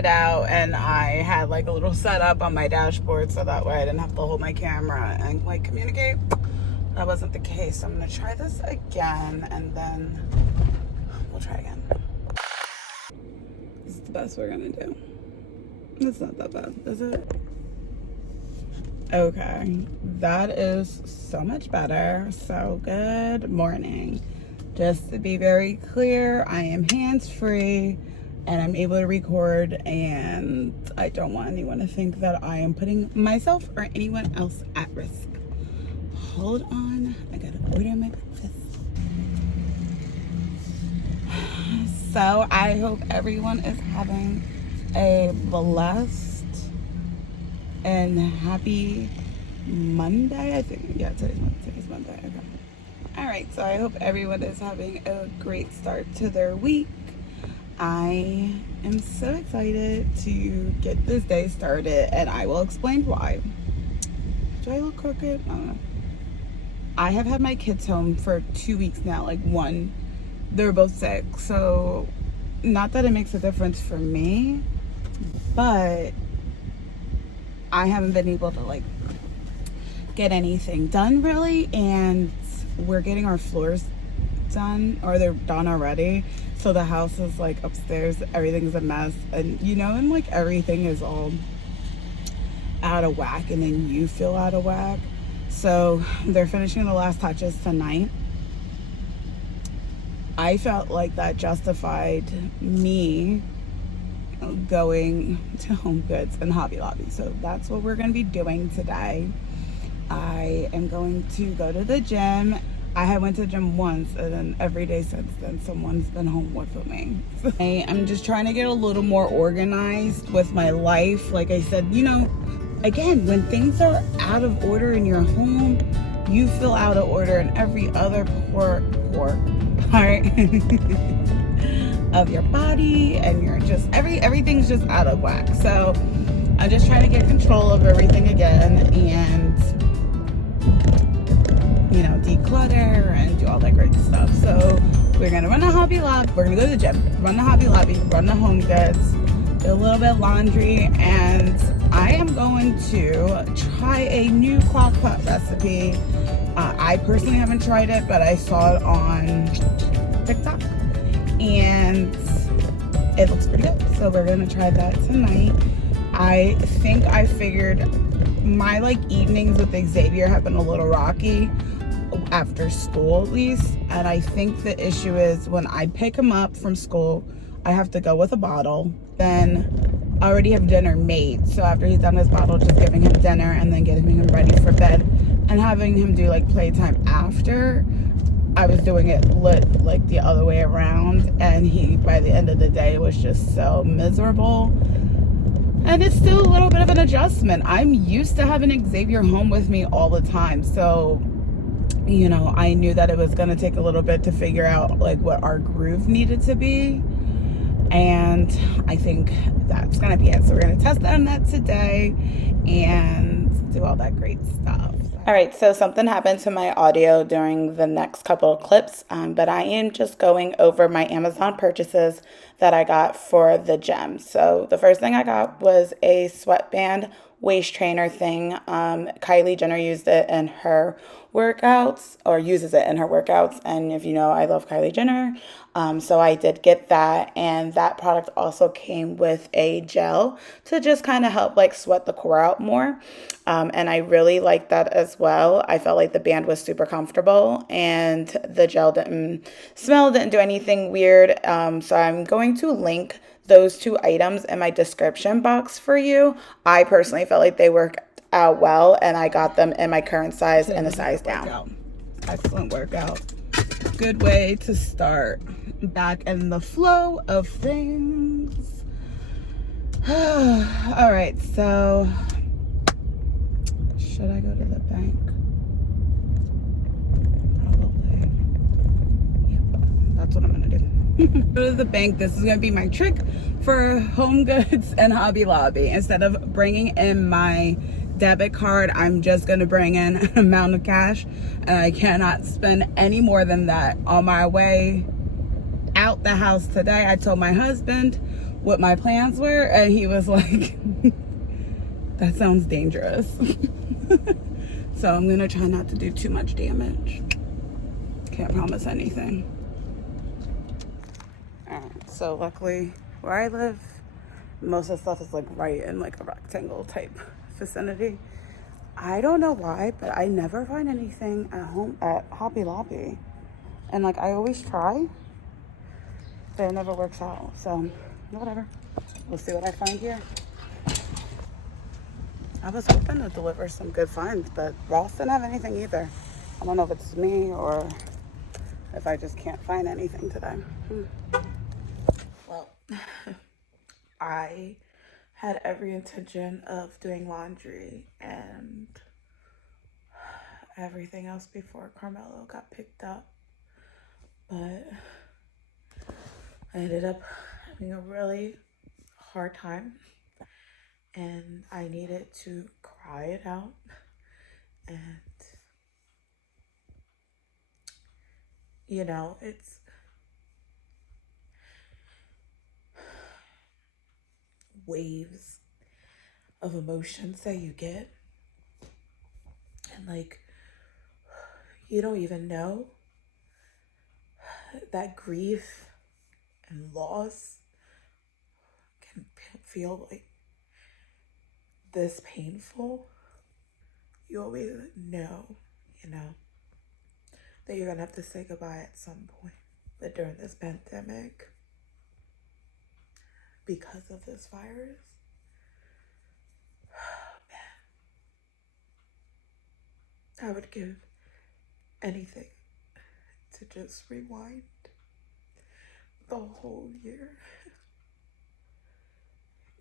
it out, and I had like a little setup on my dashboard so that way I didn't have to hold my camera and like communicate. That wasn't the case, so I'm gonna try this again and then we'll try again. This is the best we're gonna do. It's not that bad, is it? Okay, that is so much better. So good morning. Just to be very clear, I am hands-free and I'm able to record, and I don't want anyone to think that I am putting myself or anyone else at risk. Hold on, I gotta order my breakfast. So I hope everyone is having a blessed and happy Monday. I think, yeah, today's Monday. Okay. All right, so I hope everyone is having a great start to their week. I am so excited to get this day started, and I will explain why. Do I look crooked? I don't know. I have had my kids home for 2 weeks now. Like, one, they're both sick, so not that it makes a difference for me, but I haven't been able to like get anything done really, and we're getting our floors done, or they're done already, so the house is like upstairs, everything's a mess, and you know, and like everything is all out of whack, and then you feel out of whack. So they're finishing the last touches tonight. I felt like that justified me going to Home Goods and Hobby Lobby, so that's what we're going to be doing today. I am going to go to the gym. I had went to the gym once, and then every day since then someone's been home with me. I'm just trying to get a little more organized with my life. Like I said, you know, again, when things are out of order in your home, you feel out of order in every other part of your body, and you're just everything's just out of whack. So I'm just trying to get control of everything again, and you know, declutter and do all that great stuff. So we're gonna run a Hobby Lobby. We're gonna go to the gym, run the Hobby Lobby, run the Home Goods, do a little bit of laundry, and I am going to try a new crock pot recipe. I personally haven't tried it, but I saw it on TikTok and it looks pretty good. So we're gonna try that tonight. I think I figured my like evenings with Xavier have been a little rocky after school, at least, and I think the issue is when I pick him up from school, I have to go with a bottle, then I already have dinner made, so after he's done his bottle, just giving him dinner and then getting him ready for bed and having him do like playtime after. I was doing it like the other way around, and he, by the end of the day, was just so miserable. And it's still a little bit of an adjustment. I'm used to having Xavier home with me all the time, so you know, I knew that it was going to take a little bit to figure out like what our groove needed to be, and I think that's going to be it. So we're going to test on that today and do all that great stuff. All right, so something happened to my audio during the next couple of clips, but I am just going over my Amazon purchases that I got for the gym. So the first thing I got was a sweatband waist trainer thing. Kylie Jenner used it in her workouts, or uses it in her workouts, and if you know, I love Kylie Jenner, so I did get that, and that product also came with a gel to just kind of help like sweat the core out more, and I really liked that as well. I felt like the band was super comfortable, and the gel didn't smell, didn't do anything weird, so I'm going to link those two items in my description box for you. I personally felt like they work out well, and I got them in my current size and a size down. Excellent workout. Good way to start back in the flow of things. All right, so should I go to the bank? Probably. Yep, that's what I'm gonna do. Go to the bank. This is gonna be my trick for Home Goods and Hobby Lobby. Instead of bringing in my debit card, I'm just gonna bring in an amount of cash, and I cannot spend any more than that. On my way out the house today, I told my husband what my plans were, and he was like, that sounds dangerous. So I'm gonna try not to do too much damage. Can't promise anything. Alright, so luckily where I live, most of the stuff is like right in like a rectangle type vicinity. I don't know why, but I never find anything at home at Hobby Lobby. And like I always try, but it never works out. So whatever. We'll see what I find here. I was hoping to deliver some good finds, but Ross didn't have anything either. I don't know if it's me or if I just can't find anything today. Well, I had every intention of doing laundry and everything else before Carmelo got picked up, but I ended up having a really hard time, and I needed to cry it out. And you know, it's waves of emotions that you get, and like you don't even know that grief and loss can feel like this painful. You always know, you know, that you're gonna have to say goodbye at some point. But during this pandemic, because of this virus, man, I would give anything to just rewind the whole year.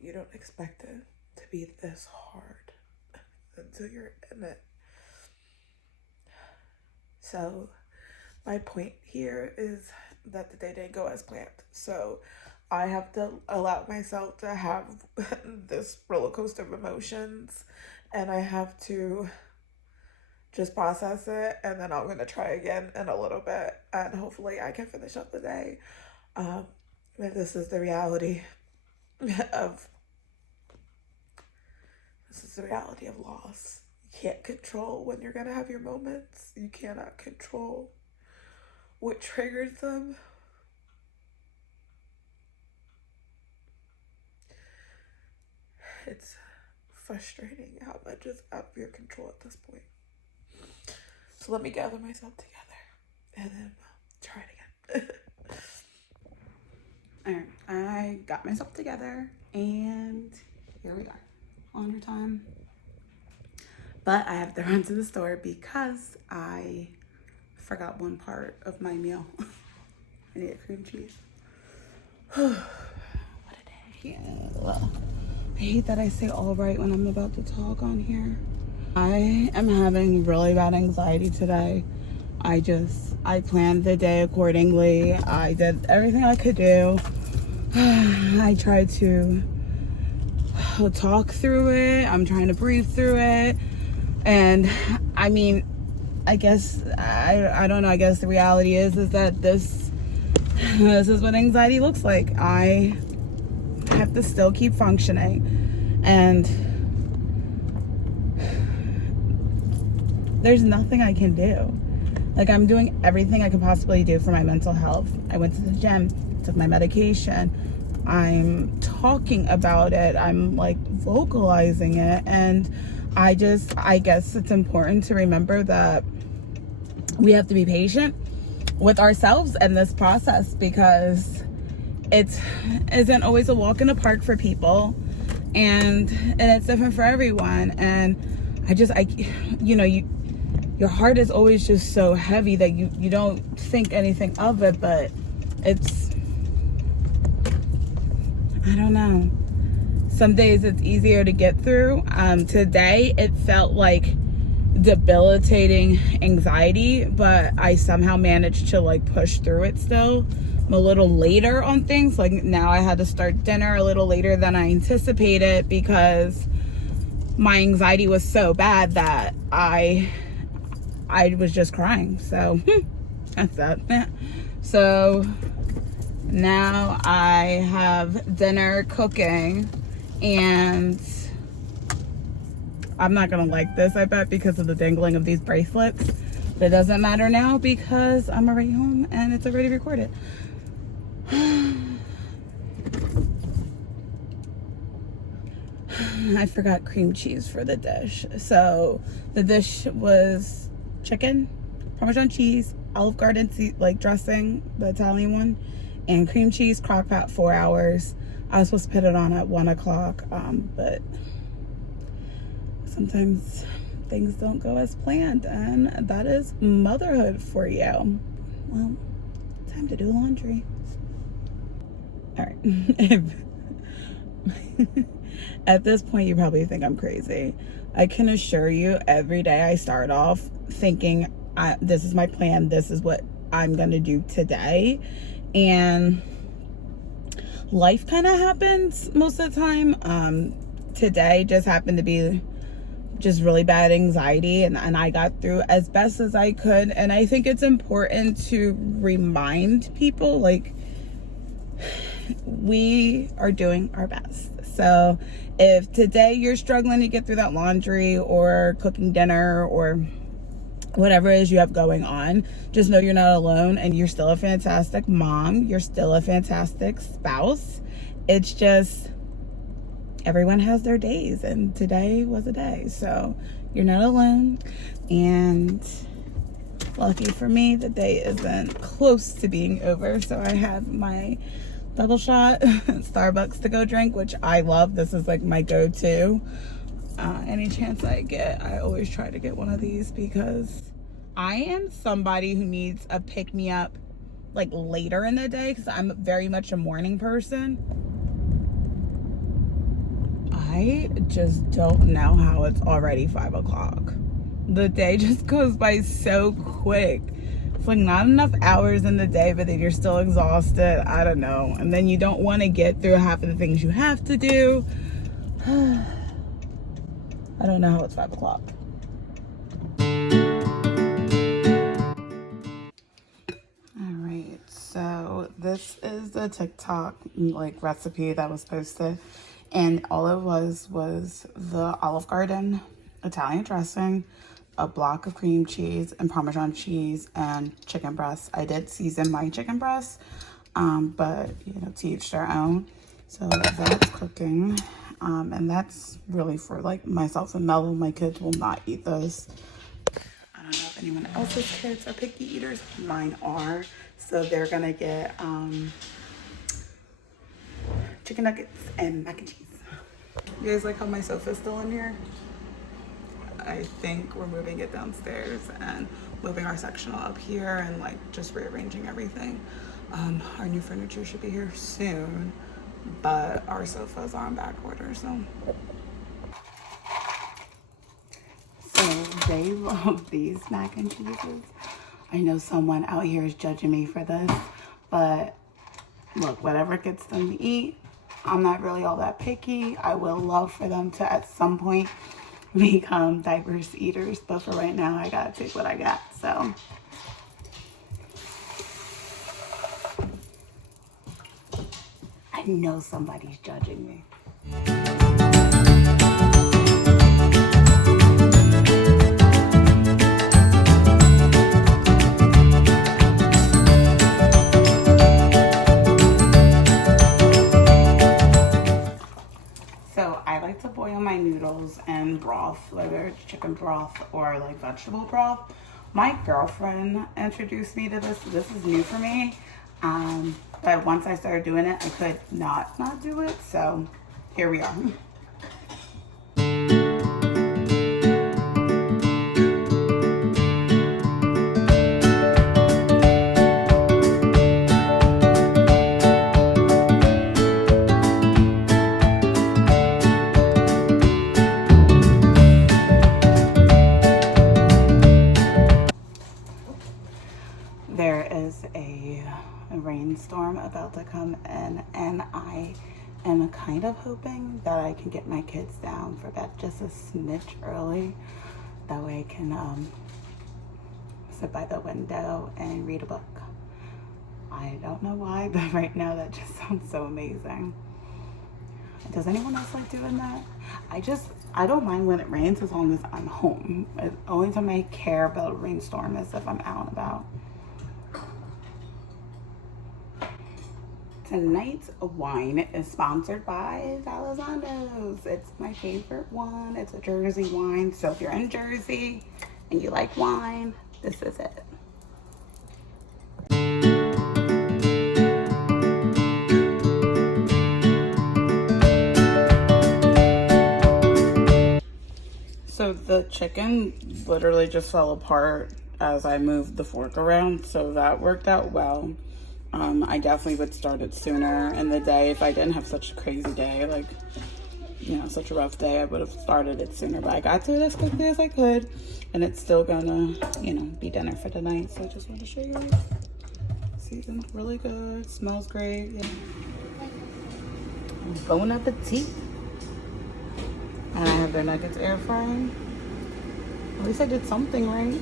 You don't expect it to be this hard until you're in it. So my point here is that the day didn't go as planned. So I have to allow myself to have this roller coaster of emotions, and I have to just process it, and then I'm going to try again in a little bit, and hopefully I can finish up the day. But this is the reality of loss. You can't control when you're going to have your moments. You cannot control what triggers them. It's frustrating how much is out of your control at this point. So let me gather myself together and then try it again. All right, I got myself together and here we are, laundry time. But I have to run to the store because I forgot one part of my meal. I need cream cheese. What a day. Yeah, well, I hate that I say all right when I'm about to talk on here. I am having really bad anxiety today. I planned the day accordingly. I did everything I could do. I tried to talk through it. I'm trying to breathe through it. And I mean, I guess, I don't know, I guess the reality is that this is what anxiety looks like. I have to still keep functioning, and there's nothing I can do. Like, I'm doing everything I can possibly do for my mental health. I went to the gym, took my medication, I'm talking about it, I'm like vocalizing it, and I guess it's important to remember that we have to be patient with ourselves in this process, because it isn't always a walk in the park for people, and it's different for everyone. And your heart is always just so heavy that you don't think anything of it, but it's, I don't know. Some days it's easier to get through. Today it felt like debilitating anxiety, but I somehow managed to like push through it still. I'm a little later on things. Like, now I had to start dinner a little later than I anticipated because my anxiety was so bad that I was just crying. So that's that. So Now I have dinner cooking, and I'm not gonna like this, I bet, because of the dangling of these bracelets. But it doesn't matter now because I'm already home and it's already recorded. I forgot cream cheese for the dish. So the dish was chicken, Parmesan cheese, Olive Garden dressing, the Italian one, and cream cheese, crock pot, 4 hours. I was supposed to put it on at 1 o'clock, but sometimes things don't go as planned, and that is motherhood for you. Well, time to do laundry. All right. At this point, you probably think I'm crazy. I can assure you, every day I start off thinking, this is my plan, this is what I'm gonna do today, and life kind of happens most of the time. Today just happened to be just really bad anxiety, and I got through as best as I could. And I think it's important to remind people, like, we are doing our best. So if today you're struggling to get through that laundry or cooking dinner or whatever it is you have going on, just know you're not alone, and you're still a fantastic mom. You're still a fantastic spouse. It's just everyone has their days, and today was a day. So you're not alone, and lucky for me, the day isn't close to being over. So I have my double shot Starbucks to go drink, which I love. This is like my go-to. Any chance I get, I always try to get one of these, because I am somebody who needs a pick-me-up like later in the day, because I'm very much a morning person. I just don't know how it's already 5 o'clock. The day just goes by so quick. It's like not enough hours in the day, but then you're still exhausted. I don't know. And then you don't want to get through half of the things you have to do. I don't know how it's 5 o'clock. Alright, so this is the TikTok like recipe that was posted. And all it was the Olive Garden Italian dressing, a block of cream cheese and Parmesan cheese, and chicken breasts. I did season my chicken breasts, but you know, to each their own. So that's cooking, and that's really for like myself and Mello. My kids will not eat this. I don't know if anyone else's kids are picky eaters. Mine are, so they're gonna get chicken nuggets and mac and cheese. You guys like how my sofa's still in here? I think we're moving it downstairs and moving our sectional up here and like just rearranging everything. Our new furniture should be here soon, but our sofas are on back order, so they love these mac and cheeses. I know someone out here is judging me for this, but look, whatever gets them to eat. I'm not really all that picky. I will love for them to at some point become diverse eaters, but for right now I gotta take what I got. So I know somebody's judging me. To boil my noodles and broth, whether it's chicken broth or like vegetable broth. My girlfriend introduced me to this. This is new for me, but once I started doing it, I could not do it. So here we are. Rainstorm about to come in, and I am kind of hoping that I can get my kids down for bed just a smidge early. That way I can sit by the window and read a book. I don't know why, but right now that just sounds so amazing. Does anyone else like doing that? I don't mind when it rains as long as I'm home. The only time I care about a rainstorm is if I'm out and about. Tonight's wine is sponsored by Valizando's. It's my favorite one. It's a Jersey wine. So if you're in Jersey and you like wine, this is it. So the chicken literally just fell apart as I moved the fork around, so that worked out well. I definitely would start it sooner in the day if I didn't have such a crazy day, like, such a rough day. I would have started it sooner, but I got to it as quickly as I could, and it's still gonna, be dinner for tonight. So I just want to show you. Seasoned really good, smells great. Yeah. Bon appetit. And I have their nuggets air frying. At least I did something right.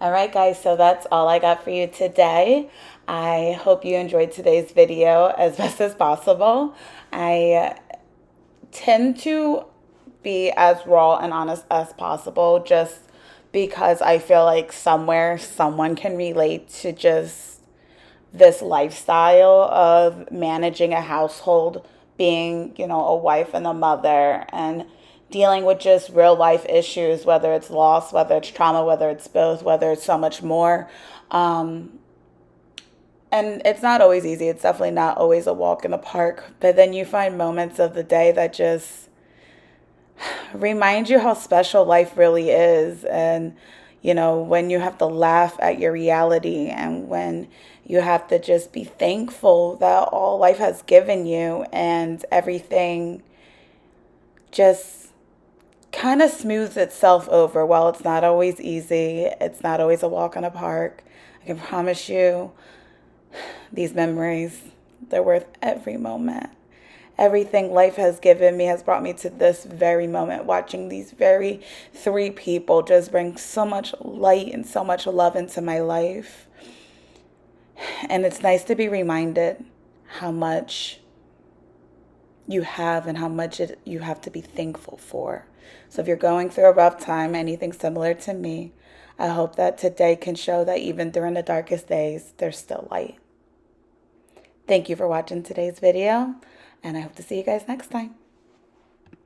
All right, guys, so that's all I got for you today. I hope you enjoyed today's video as best as possible. I tend to be as raw and honest as possible just because I feel like somewhere someone can relate to just this lifestyle of managing a household, being, a wife and a mother, and dealing with just real life issues, whether it's loss, whether it's trauma, whether it's both, whether it's so much more. And it's not always easy. It's definitely not always a walk in the park. But then you find moments of the day that just remind you how special life really is. And, when you have to laugh at your reality, and when you have to just be thankful that all life has given you, and everything just kind of smooths itself over. While it's not always easy, it's not always a walk in a park, I can promise you these memories, they're worth every moment. Everything life has given me has brought me to this very moment, watching these very three people just bring so much light and so much love into my life. And it's nice to be reminded how much you have and how much you have to be thankful for. So if you're going through a rough time, anything similar to me, I hope that today can show that even during the darkest days, there's still light. Thank you for watching today's video, and I hope to see you guys next time.